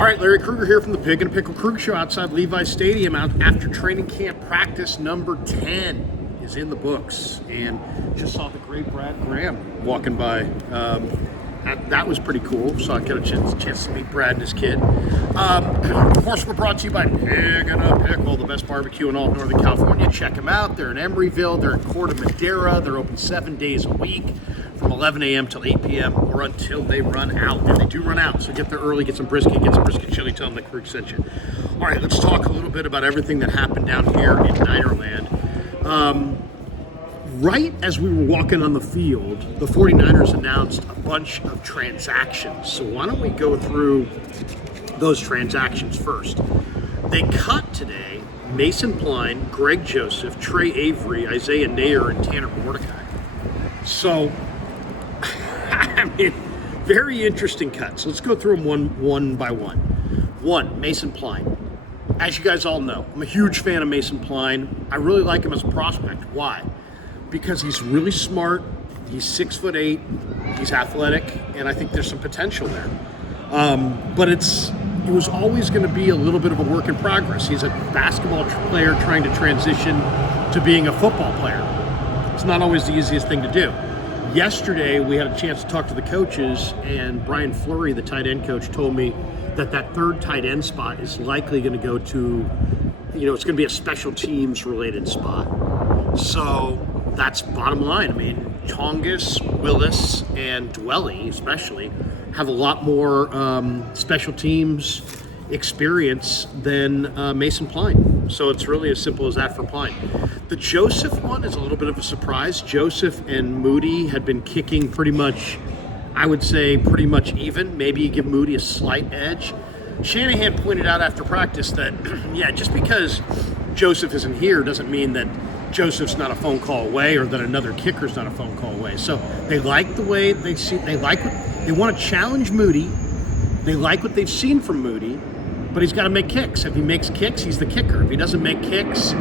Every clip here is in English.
All right, Larry Krueger here from the Pig and a Pickle Krueger Show outside Levi Stadium. Out after training camp practice number 10 is in the books, and just saw the great Brad Graham walking by. That was pretty cool. So I got a chance to meet Brad and his kid. Of course, we're brought to you by Pig and a Pickle, the best barbecue in all of Northern California. Check them out. They're in Emeryville. They're in Corte Madera. They're open 7 days a week, from 11 a.m. till 8 p.m. or until they run out. And they do run out, so get there early, get some brisket chili, tell them that Krug sent you. All right, let's talk a little bit about everything that happened down here in Ninerland. Right as we were walking on the field, the 49ers announced a bunch of transactions. So why don't we go through those transactions first? They cut today Mason Pline, Greg Joseph, Trey Avery, Isaiah Nayer, and Tanner Mordecai. So, I mean, very interesting cuts. Let's go through them one by one. One, Mason Pline. As you guys all know, I'm a huge fan of Mason Pline. I really like him as a prospect. Why? Because he's really smart, he's 6'8", he's athletic, and I think there's some potential there. But it was always going to be a little bit of a work in progress. He's a basketball player trying to transition to being a football player. It's not always the easiest thing to do. Yesterday, we had a chance to talk to the coaches, and Brian Fleury, the tight end coach, told me that third tight end spot is likely going to go to, it's going to be a special teams related spot. So that's bottom line. I mean, Tongas, Willis, and Dwelly especially have a lot more special teams experience than Mason Pline. So it's really as simple as that for Pline. The Joseph one is a little bit of a surprise. Joseph and Moody had been kicking pretty much, I would say, pretty much even. Maybe you give Moody a slight edge. Shanahan pointed out after practice that, just because Joseph isn't here doesn't mean that Joseph's not a phone call away or that another kicker's not a phone call away. So they like the way they see, they want to challenge Moody. They like what they've seen from Moody, but he's got to make kicks. If he makes kicks, he's the kicker. If he doesn't make kicks,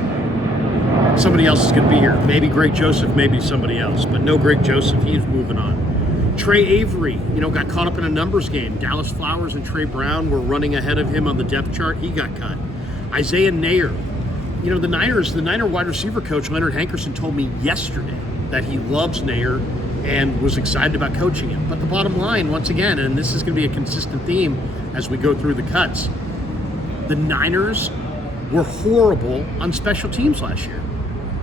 somebody else is going to be here. Maybe Greg Joseph, maybe somebody else, but no Greg Joseph. He's moving on. Trey Avery, got caught up in a numbers game. Dallas Flowers and Trey Brown were running ahead of him on the depth chart. He got cut. Isaiah Nayer. The Niner wide receiver coach, Leonard Hankerson, told me yesterday that he loves Nayer and was excited about coaching him. But the bottom line, once again, and this is going to be a consistent theme as we go through the cuts, the Niners were horrible on special teams last year.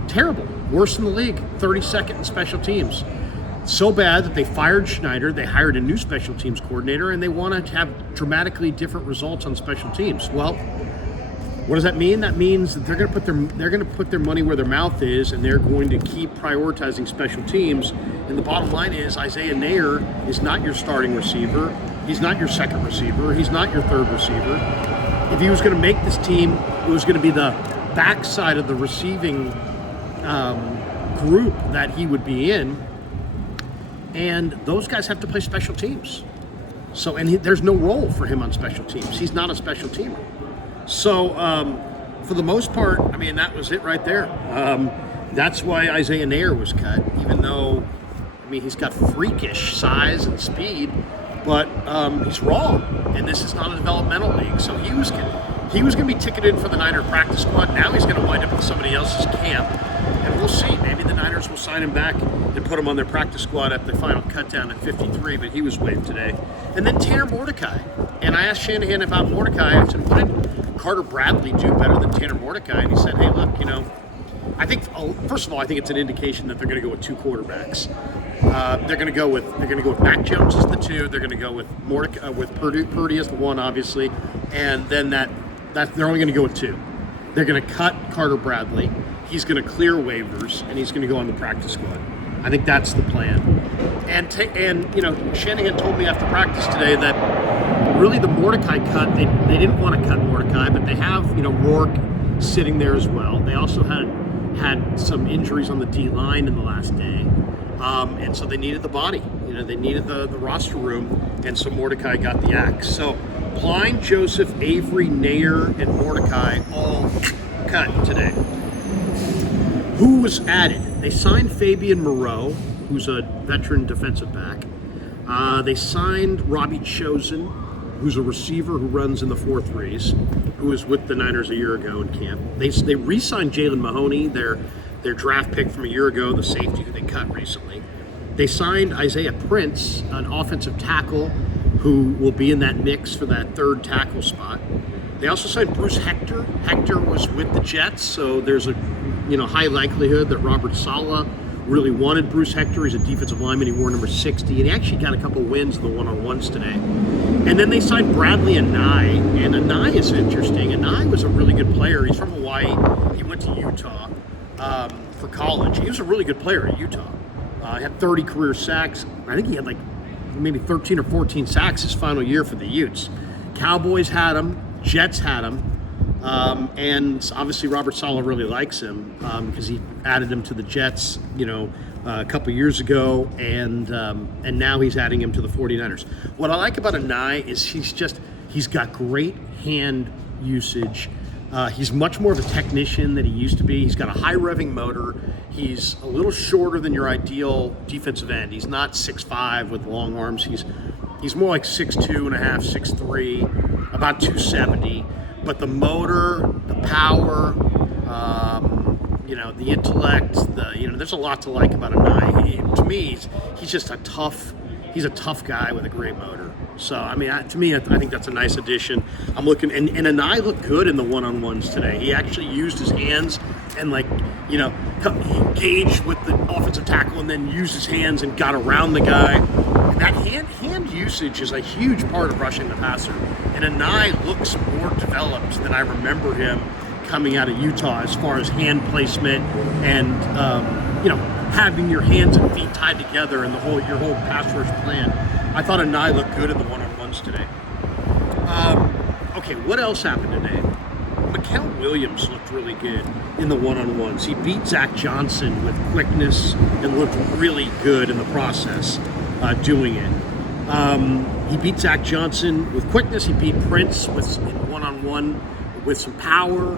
Terrible. Worst in the league. 32nd in special teams. So bad that they fired Schneider, they hired a new special teams coordinator, and they want to have dramatically different results on special teams. Well, what does that mean? That means that they're going to put their money where their mouth is, and they're going to keep prioritizing special teams. And the bottom line is Isaiah Nayer is not your starting receiver. He's not your second receiver. He's not your third receiver. If he was going to make this team, it was going to be the backside of the receiving group that he would be in. And those guys have to play special teams. So, there's no role for him on special teams. He's not a special teamer. So, for the most part, that was it right there. That's why Isaiah Nayer was cut, even though, he's got freakish size and speed, but he's raw, and this is not a developmental league. So he was going to be ticketed for the Niner practice squad. Now he's going to wind up in somebody else's camp, and we'll see. Maybe the Niners will sign him back and put him on their practice squad at the final cut down at 53, but he was waived today. And then Tanner Mordecai. And I asked Shanahan about Mordecai. I said, what did Carter Bradley do better than Tanner Mordecai? And he said, hey, look, I think, first of all, I think it's an indication that they're going to go with two quarterbacks. They're going to go with Mac Jones as the two. They're going to go with Mordecai, with Purdy as the one, obviously. And then that they're only going to go with two. They're going to cut Carter Bradley. He's going to clear waivers, and he's going to go on the practice squad. I think that's the plan. And Shanahan told me after practice today that really the Mordecai cut, they didn't want to cut Mordecai, but they have, Rourke sitting there as well. They also had some injuries on the D-line in the last day. And so they needed the body. They needed the roster room, and so Mordecai got the axe. So Pline, Joseph, Avery, Nayer, and Mordecai all cut today. Who was added? They signed Fabian Moreau, who's a veteran defensive back. They signed Robbie Chosen, who's a receiver who runs in the 4.3s, who was with the Niners a year ago in camp. They re-signed Jalen Mahoney, their draft pick from a year ago, the safety who they cut recently. They signed Isaiah Prince, an offensive tackle who will be in that mix for that third tackle spot. They also signed Bruce Hector. Hector was with the Jets, so there's a high likelihood that Robert Saleh really wanted Bruce Hector. He's a defensive lineman. He wore number 60, and he actually got a couple wins in the one-on-ones today. And then they signed Bradley Anai, and Anai is interesting. Anai was a really good player. He's from Hawaii. He went to Utah for college. He was a really good player at Utah. Had 30 career sacks. I think he had like maybe 13 or 14 sacks his final year for the Utes. Cowboys had him. Jets had him. And obviously Robert Saleh really likes him because he added him to the Jets, a couple years ago, and now he's adding him to the 49ers. What I like about Anai is he's got great hand usage. He's much more of a technician than he used to be. He's got a high revving motor. He's a little shorter than your ideal defensive end. He's not 6'5" with long arms. He's more like 6'2 and a half, 6'3", about 270. But the motor, the power, the intellect, there's a lot to like about Anai. To me, he's just a tough guy with a great motor. So, I think that's a nice addition. I'm looking, and Anai looked good in the one-on-ones today. He actually used his hands and he engaged with the offensive tackle and then used his hands and got around the guy. And that hand usage is a huge part of rushing the passer. And Anai looks more developed than I remember him coming out of Utah as far as hand placement and, having your hands and feet tied together and your whole pass rush plan. I thought Anai looked good in the one-on-ones today. Okay, what else happened today? Mikael Williams looked really good in the one-on-ones. He beat Zach Johnson with quickness and looked really good in the process doing it. He beat Zach Johnson with quickness. He beat Prince with one-on-one with some power.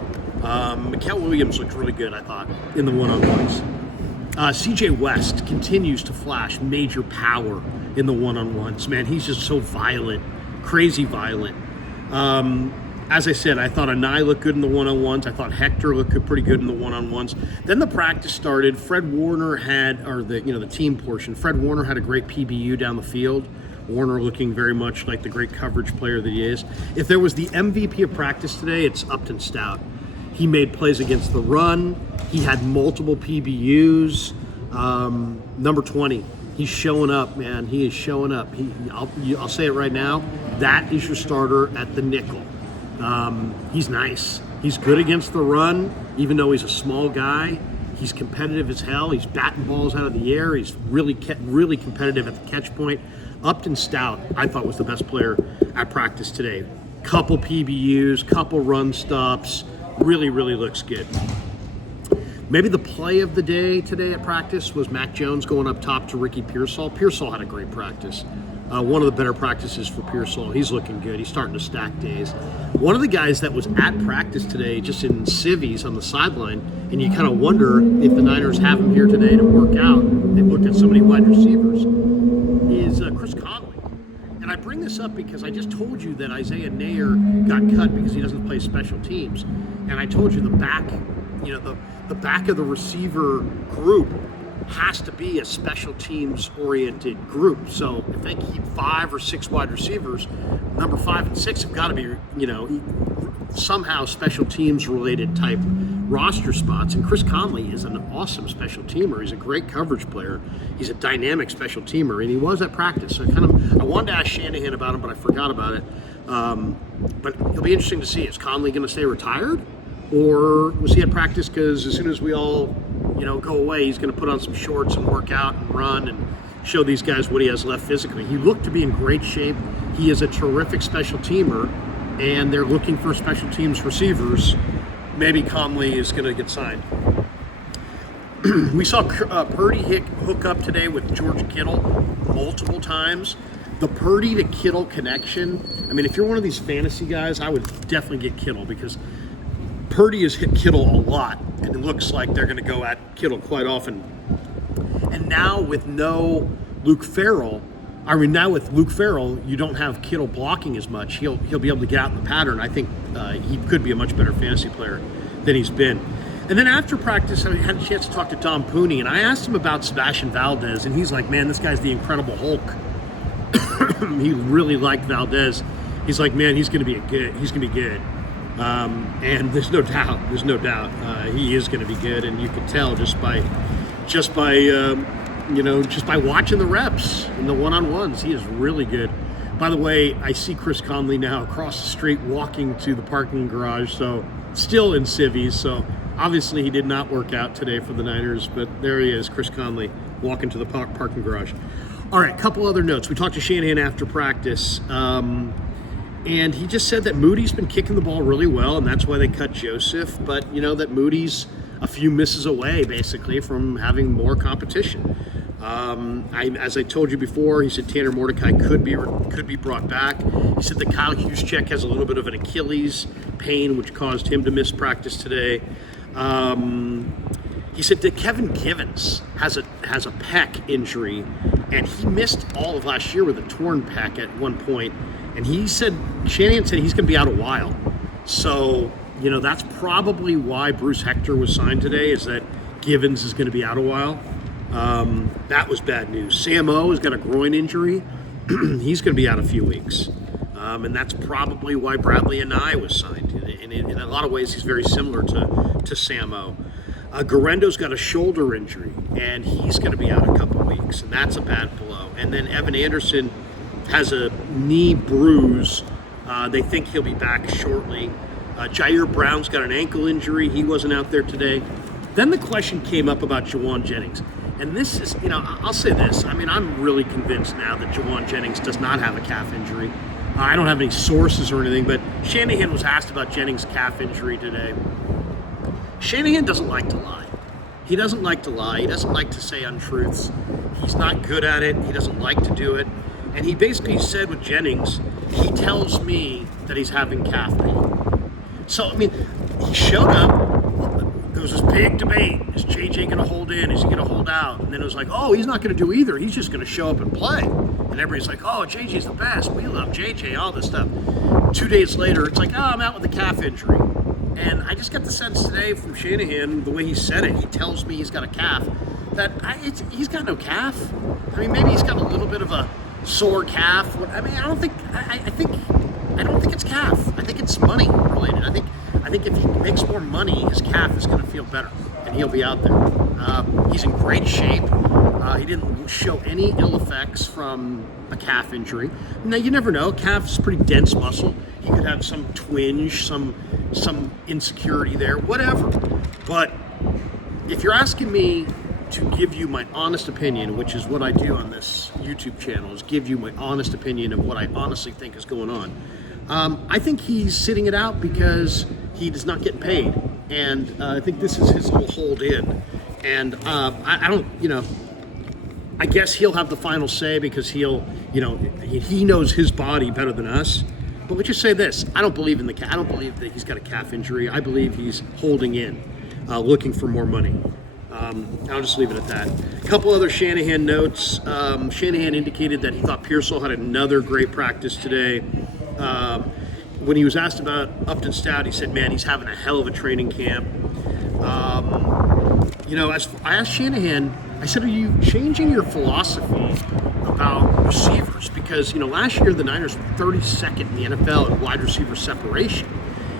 Mikael Williams looked really good, I thought, in the one-on-ones. CJ West continues to flash major power in the one-on-ones. Man, he's just so violent, crazy violent. As I said, I thought Anai looked good in the one-on-ones. I thought Hector looked pretty good in the one-on-ones. Then the practice started. Fred Warner had, the team portion, Fred Warner had a great PBU down the field. Warner looking very much like the great coverage player that he is. If there was the MVP of practice today, it's Upton Stout. He made plays against the run. He had multiple PBUs. Number 20, he's showing up, man. He is showing up. I'll say it right now. That is your starter at the nickel. He's nice. He's good against the run, even though he's a small guy. He's competitive as hell. He's batting balls out of the air. He's really competitive at the catch point. Upton Stout, I thought, was the best player at practice today. Couple PBUs, couple run stops. Really, really looks good. Maybe the play of the day today at practice was Mac Jones going up top to Ricky Pearsall. Pearsall had a great practice. One of the better practices for Pearsall. He's looking good. He's starting to stack days. One of the guys that was at practice today, just in civvies on the sideline, and you kind of wonder if the Niners have him here today to work out. They've looked at so many wide receivers. Is Chris Conley. And I bring this up because I just told you that Isaiah Nair got cut because he doesn't play special teams. And I told you the back of the receiver group has to be a special teams oriented group. So if they keep 5 or 6 wide receivers, number 5 and 6 have got to be, somehow special teams related type roster spots. And Chris Conley is an awesome special teamer. He's a great coverage player. He's a dynamic special teamer, and he was at practice. So I wanted to ask Shanahan about him, but I forgot about it. But it'll be interesting to see. Is Conley going to stay retired? Or was he at practice because as soon as we all, go away, he's going to put on some shorts and work out and run and show these guys what he has left physically? He looked to be in great shape. He is a terrific special teamer, and they're looking for special teams receivers. Maybe Conley is going to get signed. We saw Purdy hook up today with George Kittle multiple times. The Purdy to Kittle connection, if you're one of these fantasy guys, I would definitely get Kittle because Purdy has hit Kittle a lot, and it looks like they're going to go at Kittle quite often. And now with no Luke Farrell, I mean, now with Luke Farrell, you don't have Kittle blocking as much. He'll be able to get out in the pattern. I think he could be a much better fantasy player than he's been. And then after practice, I had a chance to talk to Tom Pooney, and I asked him about Sebastian Valdez, and he's like, man, this guy's the Incredible Hulk. He really liked Valdez. He's like, man, he's going to be good. And there's no doubt, he is going to be good, and you can tell just by watching the reps and the one-on-ones, he is really good. By the way, I see Chris Conley now across the street walking to the parking garage, so still in civvies, so obviously he did not work out today for the Niners, but there he is, Chris Conley, walking to the parking garage. All right, a couple other notes. We talked to Shanahan after practice, and he just said that Moody's been kicking the ball really well, and that's why they cut Joseph, but that Moody's a few misses away, basically, from having more competition. As I told you before, he said Tanner Mordecai could be brought back. He said that Kyle Juszczyk has a little bit of an Achilles pain, which caused him to miss practice today. He said that Kevin Givens has a pec injury, and he missed all of last year with a torn pec at one point. And Shanahan said he's going to be out a while. So, that's probably why Bruce Hector was signed today, is that Givens is going to be out a while. That was bad news. Sam O has got a groin injury. He's going to be out a few weeks. And that's probably why Bradley Anae was signed. In a lot of ways, he's very similar to Sam O. Garendo's got a shoulder injury, and he's going to be out a couple weeks, and that's a bad blow. And then Evan Anderson has a knee bruise. They think he'll be back shortly. Jair Brown's got an ankle injury. He wasn't out there today. Then the question came up about Jawan Jennings. And this is, I'll say this. I mean, I'm really convinced now that Jawan Jennings does not have a calf injury. I don't have any sources or anything, but Shanahan was asked about Jennings' calf injury today. Shanahan doesn't like to lie. He doesn't like to lie. He doesn't like to say untruths. He's not good at it. He doesn't like to do it. And he basically said with Jennings, he tells me that he's having calf pain. So, I mean, he showed up. There was this big debate. Is JJ going to hold in? Is he going to hold out? And then it was like, oh, he's not going to do either. He's just going to show up and play. And everybody's like, oh, JJ's the best. We love JJ, all this stuff. 2 days later, it's like, oh, I'm out with a calf injury. And I just got the sense today from Shanahan, the way he said it, he tells me he's got a calf, that he's got no calf. I mean, maybe he's got a little bit of a sore calf. I mean, I don't think it's calf. I think it's money related. I think if he makes more money, his calf is going to feel better, and he'll be out there. He's in great shape. He didn't show any ill effects from a calf injury. Now, you never know. Calf's pretty dense muscle. He could have some twinge, some insecurity there, whatever. But if you're asking me to give you my honest opinion, which is what I do on this YouTube channel, is give you my honest opinion of what I honestly think is going on. I think he's sitting it out because he does not get paid. And I think this is his little hold in. And I guess he'll have the final say because he knows his body better than us. But let's just say this: I don't believe that he's got a calf injury. I believe he's holding in, looking for more money. I'll just leave it at that. A couple other Shanahan notes. Shanahan indicated that he thought Pearsall had another great practice today. When he was asked about Upton Stout, he said, man, he's having a hell of a training camp. As I asked Shanahan, I said, are you changing your philosophy about receivers? Because, last year the Niners were 32nd in the NFL in wide receiver separation.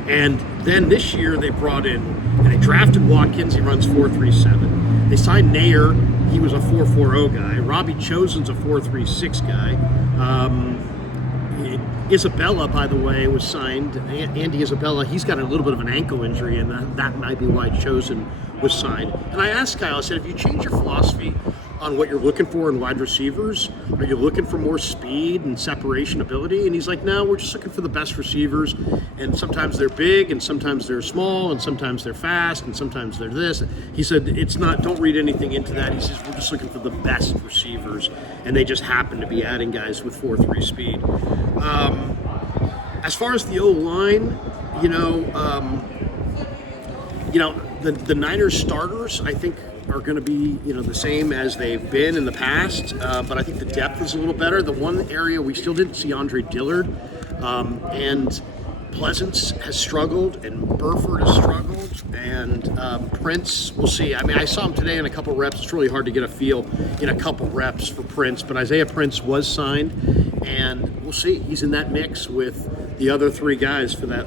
And then this year they brought in, and they drafted Watkins, he runs 4.37. They signed Nair, he was a 4.40 guy. Robbie Chosen's a 4.36 guy. Isabella, by the way, was signed. Andy Isabella, he's got a little bit of an ankle injury, and that might be why Chosen was signed. And I asked Kyle, I said, if you change your philosophy on what you're looking for in wide receivers, are you looking for more speed and separation ability? And he's like, no, we're just looking for the best receivers. And sometimes they're big, and sometimes they're small, and sometimes they're fast, and sometimes they're this. He said, don't read anything into that. He says, we're just looking for the best receivers. And they just happen to be adding guys with 4.3 speed. As far as the O-line, the Niners starters, I think are going to be, the same as they've been in the past, but I think the depth is a little better. The one area we still didn't see Andre Dillard, and Pleasance has struggled, and Burford has struggled, and Prince, we'll see. I mean, I saw him today in a couple reps. It's really hard to get a feel in a couple reps for Prince, but Isaiah Prince was signed, and we'll see. He's in that mix with the other three guys for that.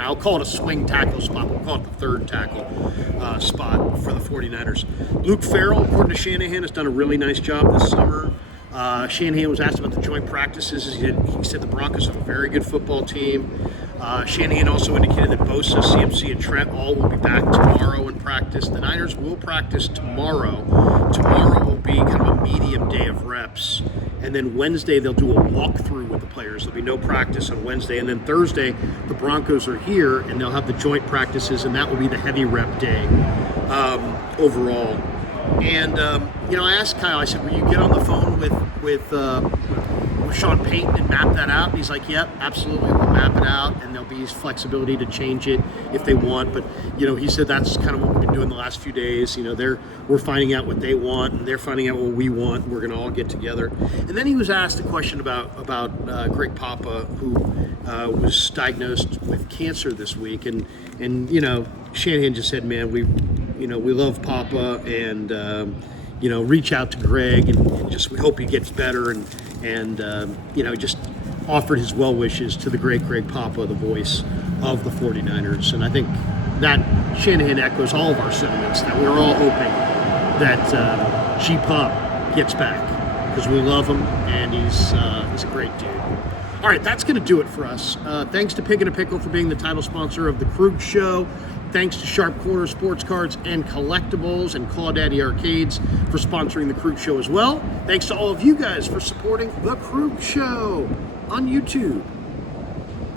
I'll call it a swing tackle spot. We'll call it the third tackle spot for the 49ers. Luke Farrell, according to Shanahan, has done a really nice job this summer. Shanahan was asked about the joint practices. He said the Broncos have a very good football team. Shanahan also indicated that Bosa, CMC, and Trent all will be back tomorrow in practice. The Niners will practice tomorrow. Tomorrow will be kind of a medium day of reps. And then Wednesday, they'll do a walkthrough with the players. There'll be no practice on Wednesday. And then Thursday, the Broncos are here, and they'll have the joint practices, and that will be the heavy rep day overall. And, I asked Kyle, I said, will you get on the phone with Sean Payton and map that out? And he's like, yep, absolutely, we'll map it out, and there'll be flexibility to change it if they want. But, he said that's kind of what we've been doing the last few days. We're finding out what they want, and they're finding out what we want. We're going to all get together. And then he was asked a question about Greg Papa, who was diagnosed with cancer this week. And Shanahan just said, man, we love Papa, and reach out to Greg, and just we hope he gets better, and just offered his well wishes to the great Greg Papa, the voice of the 49ers. And I think that Shanahan echoes all of our sentiments, that we're all hoping that G-Pop gets back, because we love him, and he's a great dude. All right, that's going to do it for us. Thanks to Pig and a Pickle for being the title sponsor of the Krug Show. Thanks to Sharp Corner Sports Cards and Collectibles and Clawdaddy Arcades for sponsoring the Krug Show as well. Thanks to all of you guys for supporting the Krug Show on YouTube.